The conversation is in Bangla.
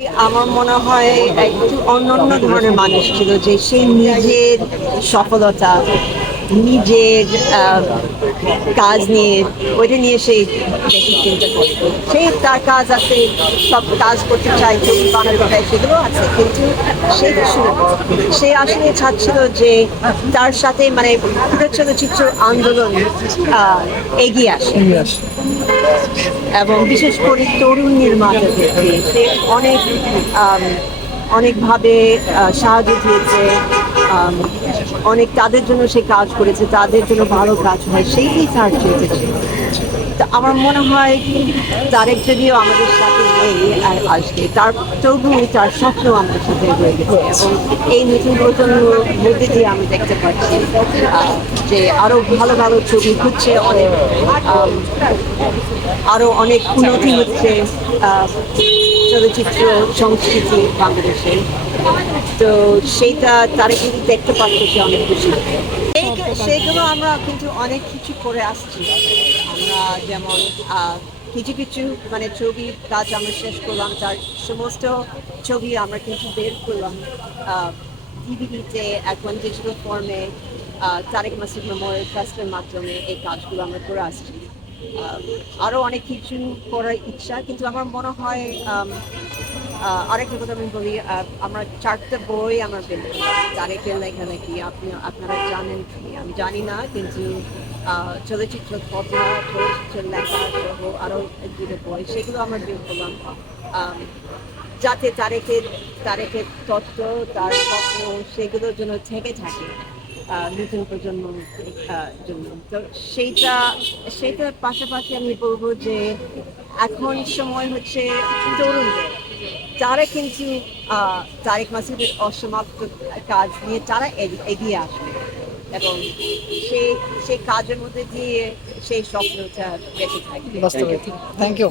আমার মনে হয় একটু অন্যান্য ধরনের মানুষ ছিল যে সে নিজের সফলতা নিজের কাজ নিয়ে ওইটা নিয়ে সেই বেশি চিন্তা করতো। সে তার কাজ আছে, সব কাজ করতে চায়, ছবি বানাতে চায়, সেগুলো আছে, কিন্তু সে সে আসলে চাচ্ছিল যে তার সাথে মানে পুরো চলচ্চিত্র আন্দোলন এগিয়ে আসে। এবং বিশেষ করে তরুণ নির্মাতাদেরকে সে অনেক অনেকভাবে সাহায্য দিয়েছে। আম, অনেক তাদের জন্য সে কাজ করেছে, তাদের জন্য ভালো কাজ হয় সেইটাই তার চেয়েছে। তা আমার মনে হয় তারেক যদিও আমাদের সাথে নেই আর আসবে, তার তবুও তার স্বপ্ন আমাদের সাথে রয়ে গেছে। এবং এই নতুন প্রজন্মের মধ্যে দিয়ে আমি দেখতে পাচ্ছি যে আরো ভালো ভালো ছবি হচ্ছে, অনেক আরো অনেক উন্নতি হচ্ছে চলচ্চিত্র সংস্কৃতি বাংলাদেশে। তো সেইটা তারা কিন্তু দেখতে পাচ্ছে, অনেক খুশি। সেগুলো আমরা কিন্তু অনেক কিছু করে আসছি। আমরা যেমন কিছু কিছু মানে ছবির কাজ আমরা শেষ করলাম, তার সমস্ত ছবি আমরা কিন্তু বের করলাম ডিভিডিতে, এখন ডিজিটাল ফর্মে তারেক মাসুদ মেমোরিয়াল ট্রাস্টের মাধ্যমে এই কাজগুলো আমরা করে আসছি। আরো অনেক কিছু করার ইচ্ছা, কিন্তু আমার মনে হয় আরেকটা কথা আমি বলি, আমরা 4টা বই আমার বের করলাম তারেকের লেখালেখি। আপনারা জানেন কি আমি জানি না, কিন্তু চলচ্চিত্র কথা, চলচ্চিত্র লেখা সহ আরো 2টা বই, সেগুলো আমরা বের করলাম যাতে তারেকের তারেকের তত্ত্ব, তার স্বপ্ন সেগুলোর জন্য থেকে থাকে নতুন প্রজন্মের জন্য। তো সেইটা সেইটার পাশাপাশি আমি বলবো যে এখন সময় হচ্ছে তরুণদের, তারা কিন্তু তারেক মাসুদের অসমাপ্ত কাজ নিয়ে তারা এগিয়ে আসবে, এবং সেই সেই কাজের মধ্যে দিয়ে সেই স্বপ্নটা বেঁচে থাকবে। বাস্তবে। Thank you.